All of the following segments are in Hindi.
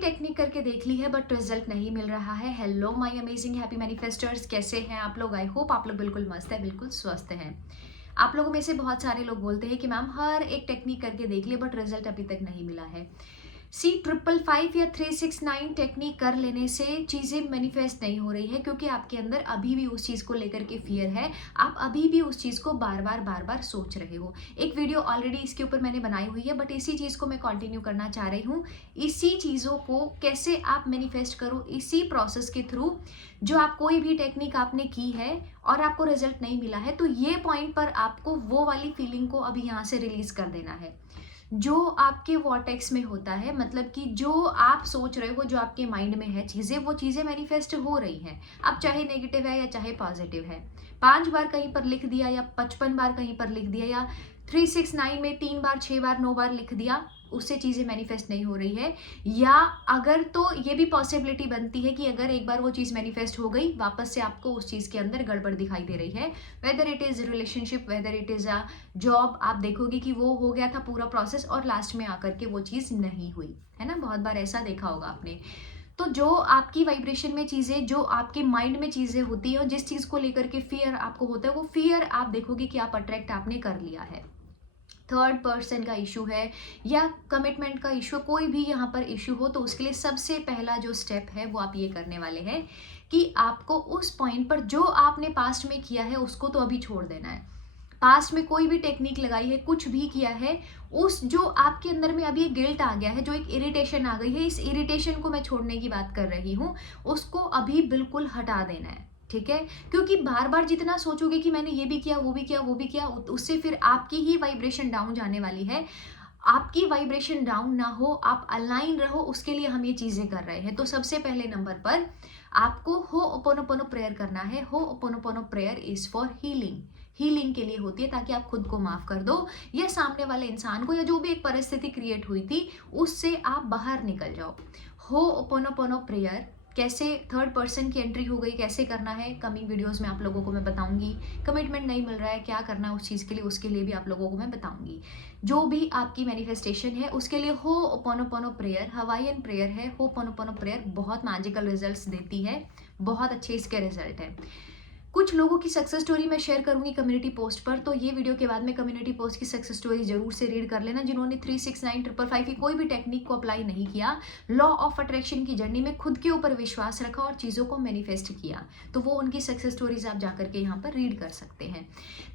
टेक्निक करके देख ली है बट रिजल्ट नहीं मिल रहा है। हेलो माय अमेजिंग हैप्पी मैनिफेस्टर्स, कैसे हैं आप लोग? आई होप आप लोग बिल्कुल मस्त है, बिल्कुल स्वस्थ हैं। आप लोगों में से बहुत सारे लोग बोलते हैं कि मैम हर एक टेक्निक करके देख लिया बट रिजल्ट अभी तक नहीं मिला है। सी 555 या 369 टेक्निक कर लेने से चीज़ें मैनिफेस्ट नहीं हो रही है, क्योंकि आपके अंदर अभी भी उस चीज़ को लेकर के फियर है। आप अभी भी उस चीज़ को बार बार सोच रहे हो। एक वीडियो ऑलरेडी इसके ऊपर मैंने बनाई हुई है, बट इसी चीज़ को मैं कंटिन्यू करना चाह रही हूँ। इसी चीज़ों को कैसे आप मैनिफेस्ट करो, इसी प्रोसेस के थ्रू। जो आप कोई भी टेक्निक आपने की है और आपको रिजल्ट नहीं मिला है, तो ये पॉइंट पर आपको वो वाली फीलिंग को अभी यहाँ से रिलीज कर देना है। जो आपके वॉर्टेक्स में होता है, मतलब कि जो आप सोच रहे हो, जो आपके माइंड में है चीज़ें, वो चीज़ें मैनिफेस्ट हो रही हैं। अब चाहे नेगेटिव है या चाहे पॉजिटिव है। 5 बार कहीं पर लिख दिया या 55 बार कहीं पर लिख दिया या 369 में 3 बार 6 बार 9 बार लिख दिया, उससे चीज़ें मैनिफेस्ट नहीं हो रही है। या अगर तो ये भी पॉसिबिलिटी बनती है कि अगर एक बार वो चीज़ मैनिफेस्ट हो गई, वापस से आपको उस चीज़ के अंदर गड़बड़ दिखाई दे रही है। Whether it is relationship, whether it is a job, आप देखोगे कि वो हो गया था पूरा प्रोसेस और लास्ट में आकर के वो चीज़ नहीं हुई, है ना? बहुत बार ऐसा देखा होगा आपने। तो जो आपकी वाइब्रेशन में चीज़ें, जो आपके माइंड में चीज़ें होती है और जिस चीज़ को लेकर के फियर आपको होता है, वो फियर आप देखोगे कि आप अट्रैक्ट आपने कर लिया है। थर्ड पर्सन का इशू है या कमिटमेंट का इशू, कोई भी यहाँ पर इशू हो, तो उसके लिए सबसे पहला जो स्टेप है वो आप ये करने वाले हैं कि आपको उस पॉइंट पर जो आपने पास्ट में किया है उसको तो अभी छोड़ देना है। पास्ट में कोई भी टेक्निक लगाई है, कुछ भी किया है, उस जो आपके अंदर में अभी एक गिल्ट आ गया है, जो एक इरिटेशन आ गई है, इस इरिटेशन को मैं छोड़ने की बात कर रही हूँ, उसको अभी बिल्कुल हटा देना है। ठीक है? क्योंकि बार बार जितना सोचोगे कि मैंने ये भी किया, वो भी किया, वो भी किया, उससे फिर आपकी ही वाइब्रेशन डाउन जाने वाली है। आपकी वाइब्रेशन डाउन ना हो, आप अलाइन रहो, उसके लिए हम ये चीजें कर रहे हैं। तो सबसे पहले नंबर पर आपको होओपोनोपोनो प्रेयर करना है। Ho'oponopono prayer is for healing. Healing के लिए होती है, ताकि आप खुद को माफ कर दो या सामने वाले इंसान को, या जो भी एक परिस्थिति क्रिएट हुई थी उससे आप बाहर निकल जाओ। होओपोनोपोनो प्रेयर कैसे, थर्ड पर्सन की एंट्री हो गई, कैसे करना है कमिंग वीडियोस में आप लोगों को मैं बताऊंगी। कमिटमेंट नहीं मिल रहा है, क्या करना है उस चीज़ के लिए, उसके लिए भी आप लोगों को मैं बताऊंगी। जो भी आपकी मैनिफेस्टेशन है उसके लिए होओपोनोपोनो प्रेयर, हवाईयन प्रेयर है। होओपोनोपोनो प्रेयर बहुत मैजिकल रिजल्ट्स देती है, बहुत अच्छे इसके रिजल्ट है। कुछ लोगों की सक्सेस स्टोरी मैं शेयर करूंगी कम्युनिटी पोस्ट पर, तो ये वीडियो के बाद में कम्युनिटी पोस्ट की सक्सेस स्टोरी जरूर से रीड कर लेना, जिन्होंने 369 555 की कोई भी टेक्निक को अप्लाई नहीं किया, लॉ ऑफ अट्रैक्शन की जर्नी में खुद के ऊपर विश्वास रखा और चीज़ों को मैनिफेस्ट किया, तो वो उनकी सक्सेस स्टोरीज आप जाकर के यहाँ पर रीड कर सकते हैं।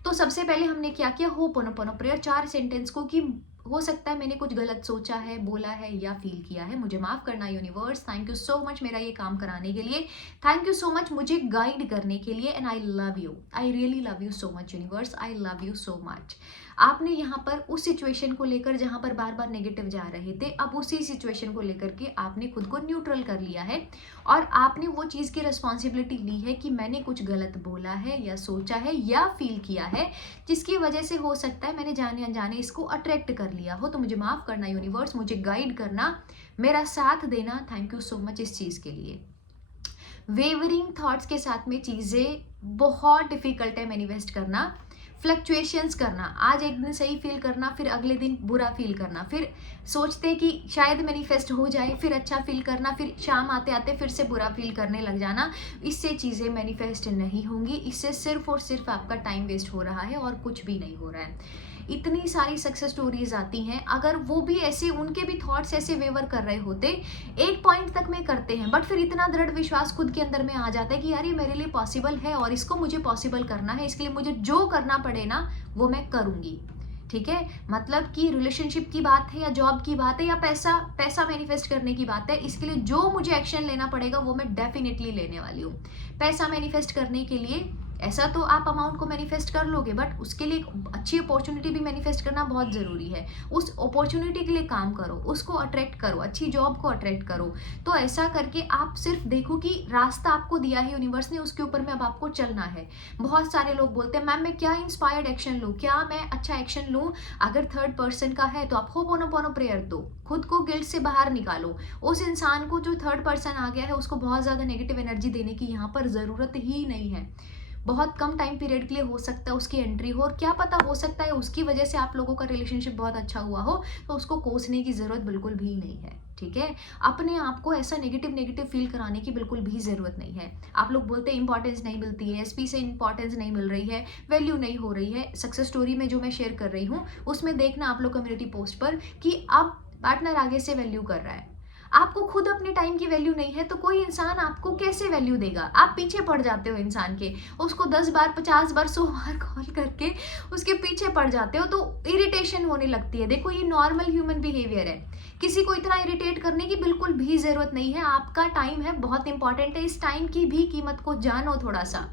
तो सबसे पहले हमने क्या किया, होओपोनोपोनो प्रेयर 4 सेंटेंस को, कि हो सकता है मैंने कुछ गलत सोचा है, बोला है या फील किया है, मुझे माफ करना universe, thank you so much मेरा ये काम कराने के लिए, थैंक यू सो मच मुझे गाइड करने के लिए, and I love you, I really love you so much universe, I love you so much. आपने यहाँ पर उस सिचुएशन को लेकर जहाँ पर बार बार नेगेटिव जा रहे थे, अब उसी सिचुएशन को लेकर के आपने खुद को न्यूट्रल कर लिया है और आपने वो चीज़ की रिस्पॉन्सिबिलिटी ली है कि मैंने कुछ गलत बोला है या सोचा है या फील किया है, जिसकी वजह से हो सकता है मैंने जाने अनजाने इसको अट्रैक्ट कर लिया हो, तो मुझे माफ करना यूनिवर्स, मुझे गाइड करना, मेरा साथ देना, थैंक यू सो मच इस चीज़ के लिए। वेवरिंग थॉट्स के साथ में चीज़ें बहुत डिफिकल्ट है मैनिफेस्ट करना। फ्लक्चुएशंस करना, आज एक दिन सही फील करना, फिर अगले दिन बुरा फील करना, फिर सोचते कि शायद मैनिफेस्ट हो जाए, फिर अच्छा फील करना, फिर शाम आते आते फिर से बुरा फील करने लग जाना, इससे चीज़ें मैनिफेस्ट नहीं होंगी। इससे सिर्फ और सिर्फ आपका टाइम वेस्ट हो रहा है और कुछ भी नहीं हो रहा है। इतनी सारी सक्सेस स्टोरीज आती हैं, अगर वो भी ऐसे, उनके भी थॉट्स ऐसे वेवर कर रहे होते, एक पॉइंट तक में करते हैं, बट फिर इतना दृढ़ विश्वास खुद के अंदर में आ जाता है कि यार ये मेरे लिए पॉसिबल है और इसको मुझे पॉसिबल करना है, इसके लिए मुझे जो करना पड़े ना वो मैं करूंगी। ठीक है? मतलब कि रिलेशनशिप की बात है या जॉब की बात है या पैसा पैसा मैनिफेस्ट करने की बात है, इसके लिए जो मुझे एक्शन लेना पड़ेगा वो मैं डेफिनेटली लेने वाली हूँ। पैसा मैनिफेस्ट करने के लिए ऐसा तो आप अमाउंट को मैनिफेस्ट कर लोगे, बट उसके लिए एक अच्छी अपॉर्चुनिटी भी मैनिफेस्ट करना बहुत ज़रूरी है। उस अपॉर्चुनिटी के लिए काम करो, उसको अट्रैक्ट करो, अच्छी जॉब को अट्रैक्ट करो। तो ऐसा करके आप सिर्फ देखो कि रास्ता आपको दिया है यूनिवर्स ने, उसके ऊपर में अब आपको चलना है। बहुत सारे लोग बोलते हैं मैम मैं क्या इंस्पायर्ड एक्शन लूँ, क्या मैं अच्छा एक्शन लूँ? अगर थर्ड पर्सन का है तो आप होओपोनोपोनो प्रेयर दो, खुद को गिल्ट से बाहर निकालो। उस इंसान को जो थर्ड पर्सन आ गया है उसको बहुत ज़्यादा नेगेटिव एनर्जी देने की यहाँ पर ज़रूरत ही नहीं है। बहुत कम टाइम पीरियड के लिए हो सकता है उसकी एंट्री हो, और क्या पता हो सकता है उसकी वजह से आप लोगों का रिलेशनशिप बहुत अच्छा हुआ हो, तो उसको कोसने की ज़रूरत बिल्कुल भी नहीं है। ठीक है। अपने आप को ऐसा नेगेटिव नेगेटिव फील कराने की बिल्कुल भी ज़रूरत नहीं है। आप लोग बोलते हैं इंपॉर्टेंस नहीं मिलती है, एसपी से इंपॉर्टेंस नहीं मिल रही है, वैल्यू नहीं हो रही है। सक्सेस स्टोरी में जो मैं शेयर कर रही हूँ उसमें देखना आप लोग कम्युनिटी पोस्ट पर कि अब पार्टनर आगे से वैल्यू कर रहा है। आपको खुद अपने टाइम की वैल्यू नहीं है तो कोई इंसान आपको कैसे वैल्यू देगा। आप पीछे पड़ जाते हो इंसान के, उसको 10 बार 50 बार 100 बार कॉल करके उसके पीछे पड़ जाते हो तो इरिटेशन होने लगती है। देखो ये नॉर्मल ह्यूमन बिहेवियर है, किसी को इतना इरिटेट करने की बिल्कुल भी ज़रूरत नहीं है। आपका टाइम है, बहुत इंपॉर्टेंट है, इस टाइम की भी कीमत को जानो थोड़ा सा।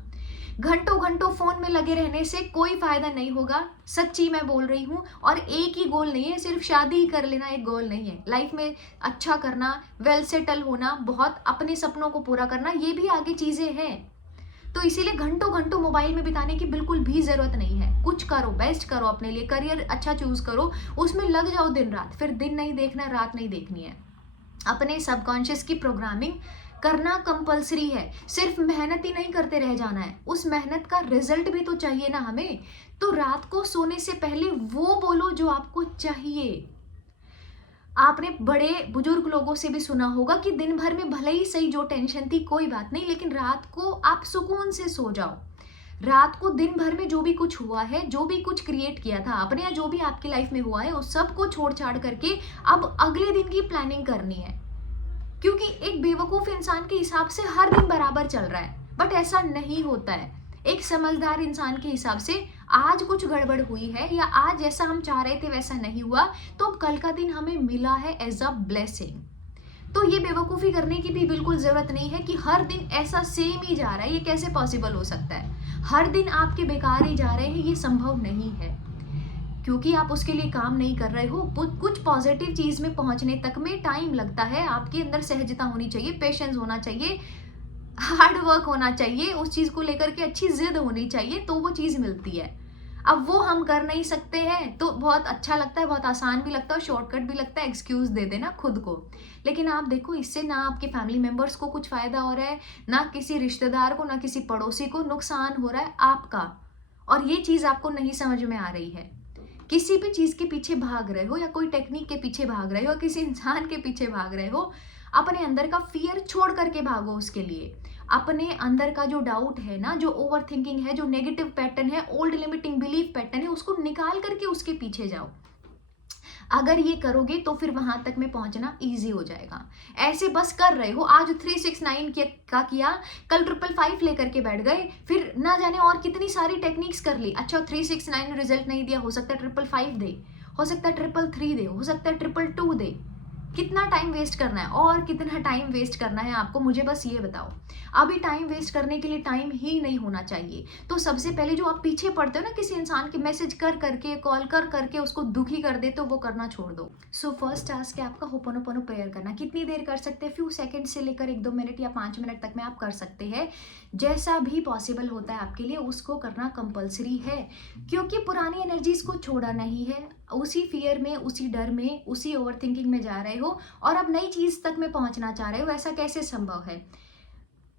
घंटों घंटों फोन में लगे रहने से कोई फायदा नहीं होगा, सच्ची मैं बोल रही हूँ। और एक ही गोल नहीं है, सिर्फ शादी ही कर लेना एक गोल नहीं है। लाइफ में अच्छा करना, वेल सेटल होना, बहुत अपने सपनों को पूरा करना, ये भी आगे चीजें हैं। तो इसीलिए घंटों घंटों मोबाइल में बिताने की बिल्कुल भी जरूरत नहीं है। कुछ करो, बेस्ट करो अपने लिए, करियर अच्छा चूज करो, उसमें लग जाओ दिन रात। फिर दिन नहीं देखना, रात नहीं देखनी है। अपने सबकॉन्शियस की प्रोग्रामिंग करना कंपलसरी है। सिर्फ मेहनत ही नहीं करते रह जाना है, उस मेहनत का रिजल्ट भी तो चाहिए ना हमें। तो रात को सोने से पहले वो बोलो जो आपको चाहिए। आपने बड़े बुजुर्ग लोगों से भी सुना होगा कि दिन भर में भले ही सही जो टेंशन थी कोई बात नहीं, लेकिन रात को आप सुकून से सो जाओ। रात को दिन भर में जो भी कुछ हुआ है, जो भी कुछ क्रिएट किया था आपने या जो भी आपकी लाइफ में हुआ है, उस सब को छोड़ छाड़ करके अब अगले दिन की प्लानिंग करनी है। क्योंकि एक बेवकूफ इंसान के हिसाब से हर दिन बराबर चल रहा है, बट ऐसा नहीं होता है। एक समझदार इंसान के हिसाब से आज कुछ गड़बड़ हुई है या आज जैसा हम चाह रहे थे वैसा नहीं हुआ, तो अब कल का दिन हमें मिला है एज अ ब्लेसिंग। तो ये बेवकूफ़ी करने की भी बिल्कुल ज़रूरत नहीं है कि हर दिन ऐसा सेम ही जा रहा है, ये कैसे पॉसिबल हो सकता है। हर दिन आपके बेकार ही जा रहे हैं, ये संभव नहीं है। क्योंकि आप उसके लिए काम नहीं कर रहे हो। कुछ पॉजिटिव चीज़ में पहुंचने तक में टाइम लगता है। आपके अंदर सहजता होनी चाहिए, पेशेंस होना चाहिए, हार्ड वर्क होना चाहिए, उस चीज़ को लेकर के अच्छी जिद होनी चाहिए, तो वो चीज़ मिलती है। अब वो हम कर नहीं सकते हैं तो बहुत अच्छा लगता है, बहुत आसान भी लगता है, शॉर्टकट भी लगता है, एक्सक्यूज़ दे देना खुद को। लेकिन आप देखो, इससे ना आपके फैमिली मेम्बर्स को कुछ फ़ायदा हो रहा है, ना किसी रिश्तेदार को, ना किसी पड़ोसी को नुकसान हो रहा है आपका। और ये चीज़ आपको नहीं समझ में आ रही है। किसी भी चीज़ के पीछे भाग रहे हो या कोई टेक्निक के पीछे भाग रहे हो, किसी इंसान के पीछे भाग रहे हो, अपने अंदर का फियर छोड़ करके भागो उसके लिए। अपने अंदर का जो डाउट है ना, जो ओवर थिंकिंग है, जो नेगेटिव पैटर्न है, ओल्ड लिमिटिंग बिलीफ पैटर्न है, उसको निकाल करके उसके पीछे जाओ। अगर ये करोगे तो फिर वहां तक में पहुंचना इजी हो जाएगा। ऐसे बस कर रहे हो, आज 369 का किया, कल 555 लेकर के बैठ गए, फिर ना जाने और कितनी सारी टेक्निक्स कर ली। अच्छा 369 रिजल्ट नहीं दिया, हो सकता है 555 दे, हो सकता है 333 दे, हो सकता है 222 दे। कितना टाइम वेस्ट करना है और कितना टाइम वेस्ट करना है आपको, मुझे बस ये बताओ। अभी टाइम वेस्ट करने के लिए टाइम ही नहीं होना चाहिए। तो सबसे पहले जो आप पीछे पड़ते हो ना किसी इंसान के, मैसेज कर करके, कॉल कर करके उसको दुखी कर देते हो, वो करना छोड़ दो। सो फर्स्ट टास्क है आपका होपोनोपोनो प्रेयर करना। कितनी देर कर सकते हैं? फ्यू सेकंड से लेकर 1-2 मिनट या 5 मिनट तक में आप कर सकते हैं। जैसा भी पॉसिबल होता है आपके लिए उसको करना कंपलसरी है, क्योंकि पुरानी एनर्जीज को छोड़ा नहीं है। उसी फियर में, उसी डर में, उसी ओवर थिंकिंग में जा रहे हो और अब नई चीज तक में पहुंचना चाह रहे हो। ऐसा कैसे संभव है?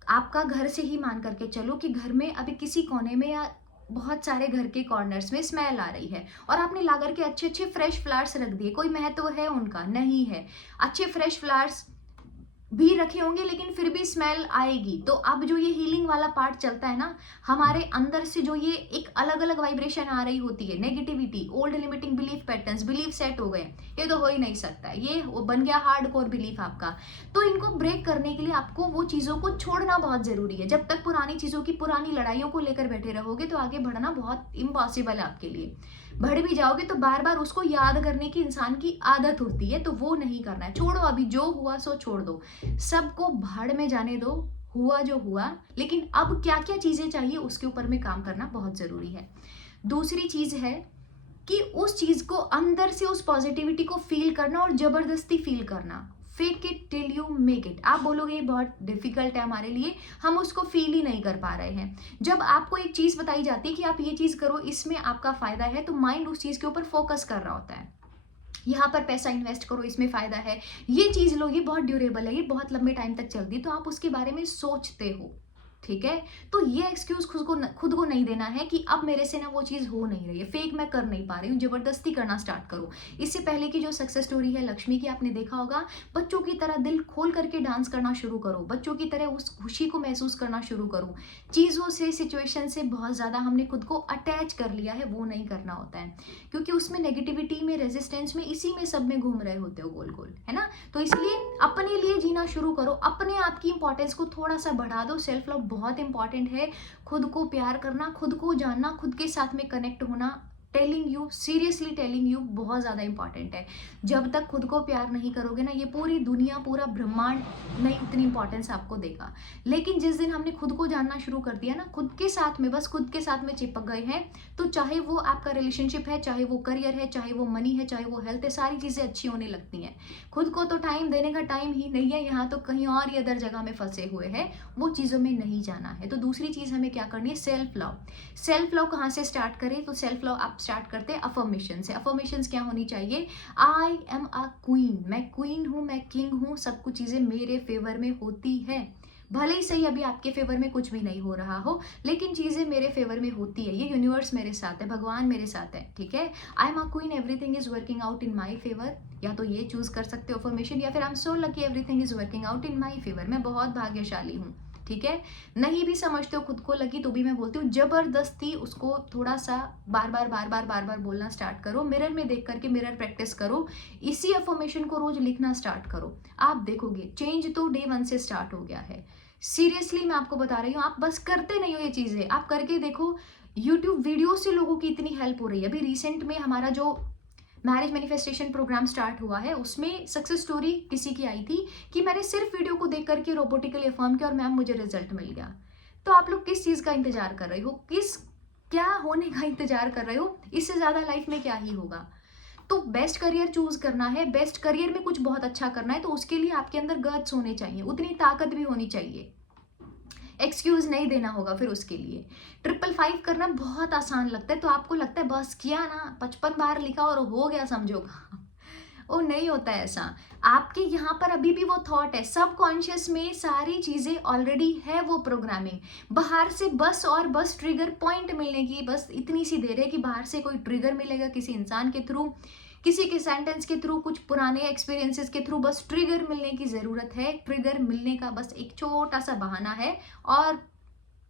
आपका घर से ही मान करके चलो कि घर में अभी किसी कोने में या बहुत सारे घर के कॉर्नर्स में स्मेल आ रही है और आपने ला करके अच्छे अच्छे फ्रेश फ्लावर्स रख दिए। कोई महत्व है उनका? नहीं है। अच्छे फ्रेश फ्लावर्स भी रखे होंगे लेकिन फिर भी स्मेल आएगी। तो अब जो ये हीलिंग वाला पार्ट चलता है ना, हमारे अंदर से जो ये एक अलग अलग वाइब्रेशन आ रही होती है, negativity, old limiting belief patterns, belief set हो गए, ये तो हो ही नहीं सकता, ये वो बन गया हार्ड कोर बिलीफ आपका। तो इनको ब्रेक करने के लिए आपको वो चीज़ों को छोड़ना बहुत ज़रूरी है। जब तक पुरानी चीज़ों की, पुरानी लड़ाइयों को लेकर बैठे रहोगे तो आगे बढ़ना बहुत इम्पॉसिबल है आपके लिए। बढ़ भी जाओगे तो बार बार उसको याद करने की इंसान की आदत होती है, तो वो नहीं करना है। छोड़ो, अभी जो हुआ सो छोड़ दो, सबको भाड़ में जाने दो, हुआ जो हुआ। लेकिन अब क्या क्या चीजें चाहिए उसके ऊपर में काम करना बहुत जरूरी है। दूसरी चीज है कि उस चीज को अंदर से, उस पॉजिटिविटी को फील करना और जबरदस्ती फील करना। Fake it till you make it. आप बोलोगे ये बहुत डिफिकल्ट है हमारे लिए, हम उसको फील ही नहीं कर पा रहे हैं। जब आपको एक चीज बताई जाती है कि आप ये चीज करो, इसमें आपका फायदा है, तो माइंड उस चीज के ऊपर फोकस कर रहा होता है। यहाँ पर पैसा इन्वेस्ट करो, इसमें फायदा है, ये चीज लो, ये बहुत ड्यूरेबल है, ये बहुत लंबे टाइम तक चलती है, तो आप उसके बारे में सोचते हो। ठीक है। तो ये एक्सक्यूज खुद को नहीं देना है कि अब मेरे से ना वो चीज़ हो नहीं रही है, फेक मैं कर नहीं पा रही हूँ, जबरदस्ती करना स्टार्ट करो। इससे पहले की जो सक्सेस स्टोरी है लक्ष्मी की, आपने देखा होगा, बच्चों की तरह दिल खोल करके डांस करना शुरू करो, बच्चों की तरह उस खुशी को महसूस करना शुरू करो। चीज़ों से, सिचुएशन से बहुत ज़्यादा हमने खुद को अटैच कर लिया है, वो नहीं करना होता है, क्योंकि उसमें नेगेटिविटी में, रेजिस्टेंस में, इसी में सब में घूम रहे होते हो गोल गोल, है ना। तो इसलिए अपने लिए जीना शुरू करो, अपने आप की इंपॉर्टेंस को थोड़ा सा बढ़ा दो। सेल्फ लव बहुत इंपॉर्टेंट है। खुद को प्यार करना, खुद को जानना, खुद के साथ में कनेक्ट होना, telling you, seriously telling you, बहुत ज़्यादा इंपॉर्टेंट है। जब तक खुद को प्यार नहीं करोगे ना, ये पूरी दुनिया, पूरा ब्रह्मांड नहीं उतनी इंपॉर्टेंस आपको देगा। लेकिन जिस दिन हमने खुद को जानना शुरू कर दिया ना, खुद के साथ में, बस खुद के साथ में चिपक गए हैं, तो चाहे वो आपका रिलेशनशिप है, चाहे वो करियर है, चाहे वो मनी है, चाहे वो हेल्थ है, सारी चीज़ें अच्छी होने लगती हैं। खुद को तो टाइम देने का टाइम ही नहीं है, यहाँ तो कहीं और ही अदर जगह में फंसे हुए हैं, वो चीज़ों में नहीं जाना है। तो दूसरी चीज़ हमें क्या करनी है, सेल्फ लव। सेल्फ लव कहाँ से स्टार्ट करें, तो सेल्फ लव आप स्टार्ट करते हैं अफर्मेशन से। अफर्मेशंस क्या होनी चाहिए, आई एम अ क्वीन, मैं क्वीन हूँ, मैं किंग हूँ, सब कुछ चीज़ें मेरे फेवर में होती है। भले ही सही अभी आपके फेवर में कुछ भी नहीं हो रहा हो, लेकिन चीज़ें मेरे फेवर में होती है, ये यूनिवर्स मेरे साथ है, भगवान मेरे साथ है, ठीक है। I am a queen, everything is working out in my favour, या तो ये चूज कर सकते हो अफर्मेशन, या फिर I am so lucky, everything is working out in my favour, मैं बहुत भाग्यशाली हूँ, ठीक है। नहीं भी समझते हो खुद को लगी, तो भी मैं बोलती हूँ जबरदस्ती उसको थोड़ा सा बार बार बोलना स्टार्ट करो, मिरर में देख करके मिरर प्रैक्टिस करो, इसी अफर्मेशन को रोज लिखना स्टार्ट करो, आप देखोगे चेंज तो डे 1 से स्टार्ट हो गया है। सीरियसली मैं आपको बता रही हूँ, आप बस करते नहीं हो ये चीजें, आप करके देखो। यूट्यूब वीडियो से लोगों की इतनी हेल्प हो रही है। अभी रिसेंट में हमारा जो मैरिज मैनिफेस्टेशन प्रोग्राम स्टार्ट हुआ है, उसमें सक्सेस स्टोरी किसी की आई थी कि मैंने सिर्फ वीडियो को देख करके रोबोटिकली अफर्म किया और मैम मुझे रिजल्ट मिल गया। तो आप लोग किस चीज़ का इंतजार कर रहे हो, क्या होने का इंतजार कर रहे हो, इससे ज़्यादा लाइफ में क्या ही होगा। तो बेस्ट करियर चूज करना है, बेस्ट करियर में कुछ बहुत अच्छा करना है, तो उसके लिए आपके अंदर गट्स होने चाहिए, उतनी ताकत भी होनी चाहिए। एक्सक्यूज नहीं देना होगा फिर उसके लिए। 555 करना बहुत आसान लगता है, तो आपको लगता है बस किया ना, 55 बार लिखा और हो गया समझोगा। वो नहीं होता है ऐसा। आपके यहाँ पर अभी भी वो थॉट है, सब कॉन्शियस में सारी चीजें ऑलरेडी है, वो प्रोग्रामिंग बाहर से बस और बस ट्रिगर पॉइंट मिलने की बस इतनी सी देर है कि बाहर से कोई ट्रिगर मिलेगा, किसी इंसान के थ्रू, किसी के सेंटेंस के थ्रू, कुछ पुराने एक्सपीरियंसेस के थ्रू, बस ट्रिगर मिलने की ज़रूरत है। ट्रिगर मिलने का बस एक छोटा सा बहाना है और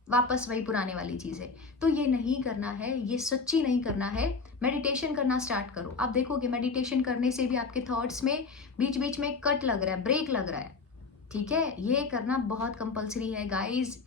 वापस वही पुराने वाली चीज़ है। तो ये नहीं करना है, ये सच्ची नहीं करना है। मेडिटेशन करना स्टार्ट करो, आप देखोगे मेडिटेशन करने से भी आपके थॉट्स में बीच बीच में कट लग रहा है, ब्रेक लग रहा है, ठीक है। ये करना बहुत कंपलसरी है गाइज।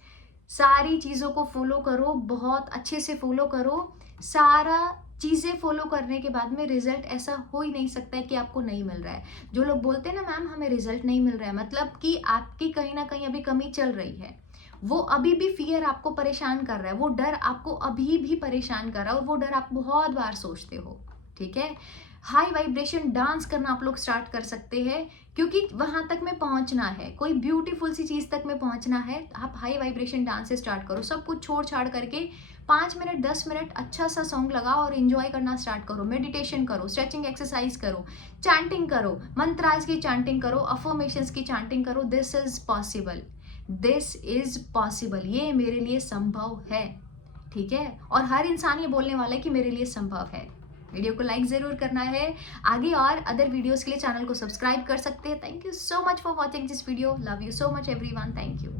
सारी चीज़ों को फॉलो करो, बहुत अच्छे से फॉलो करो। सारा चीज़ें फॉलो करने के बाद में रिजल्ट ऐसा हो ही नहीं सकता है कि आपको नहीं मिल रहा है। जो लोग बोलते हैं ना मैम हमें रिजल्ट नहीं मिल रहा है, मतलब कि आपकी कहीं ना कहीं अभी कमी चल रही है। वो अभी भी फियर आपको परेशान कर रहा है, वो डर आपको अभी भी परेशान कर रहा है, और वो डर आप बहुत बार सोचते हो, ठीक है। हाई वाइब्रेशन डांस करना आप लोग स्टार्ट कर सकते हैं, क्योंकि वहां तक में पहुंचना है, कोई ब्यूटीफुल सी चीज तक में पहुंचना है। आप हाई वाइब्रेशन डांस से स्टार्ट करो, सब कुछ छोड़ छाड़ करके 5 मिनट 10 मिनट अच्छा सा सॉन्ग लगाओ और एंजॉय करना स्टार्ट करो। मेडिटेशन करो, स्ट्रेचिंग एक्सरसाइज करो, चैंटिंग करो, मंत्रास की चैंटिंग करो, अफर्मेशंस की चैंटिंग करो। This is possible, this is possible, ये मेरे लिए संभव है, ठीक है। और हर इंसान ये बोलने वाला है कि मेरे लिए संभव है। वीडियो को लाइक जरूर करना है। आगे और अदर वीडियोस के लिए चैनल को सब्सक्राइब कर सकते हैं। Thank you so much for watching this video. Love you so much everyone, thank you.